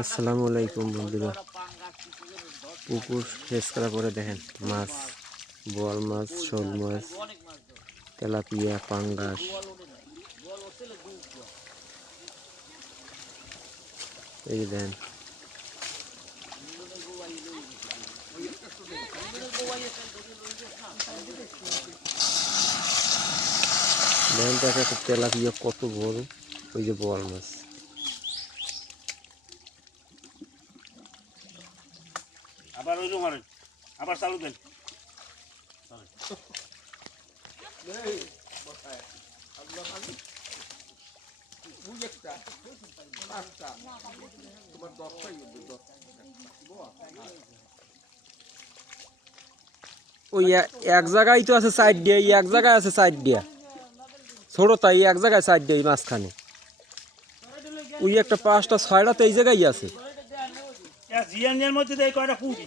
আসসালামু আলাইকুম বন্ধুরা, পুকুর শেষ করার পরে দেখেন মাছ, বোয়াল মাছ, শোল মাছ, তেলাপিয়া, পাঙ্গাস। এই দেখেন দেখেন তো একটা তেলাপিয়া কত বড়, ওই যে বোয়াল মাছ। আবার ওই মারেন, আবার চালু দেন। ওই এক জায়গায় তো আছে সাইড দিয়ে, এক জায়গায় আছে সাইড দিয়া ছোট, তাই এক জায়গায় সাইড দিয়ে মাঝখানে ওই একটা 5টা 6টা তো এই জায়গায় আছে। জিয়ানের মধ্যে দেয় কয়টা ফুটি।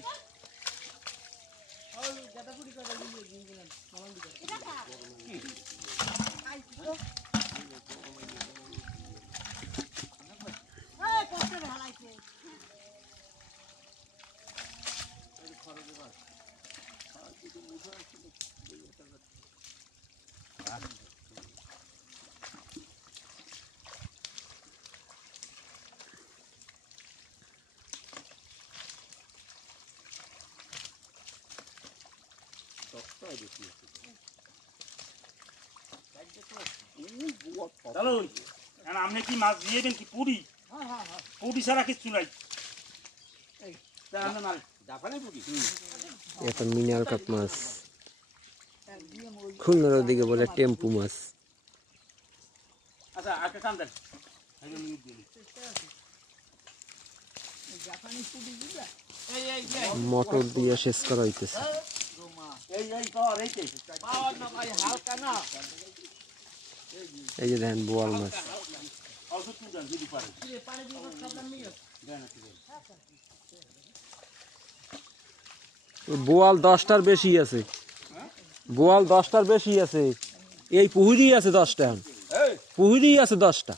আপনি কি মাছ দিয়েবেন কি পুরি? পুরি ছাড়া কিচ্ছু নাই। এটা মিনাল কাপ মাছ, খুলনার ওদিকে বলে টেম্পু মাছ। আচ্ছা একটা টান দেন। মোটর দিয়ে শেষ করা হইতেছে। এই যে দেখেন বোয়াল মাছ, বোয়াল 10টার বেশি আছে, বোয়াল 10টার বেশি আছে। এই পুহুরি আছে 10টা, পুহুরি আছে 10টা।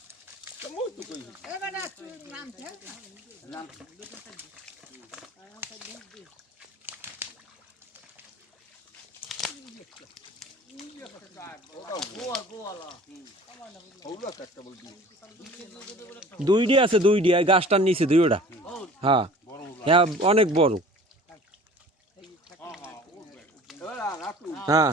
দুইটি আছে, দুইটি গাছটার নিচে দুইটা। হ্যাঁ হ্যাঁ, অনেক বড়। হ্যাঁ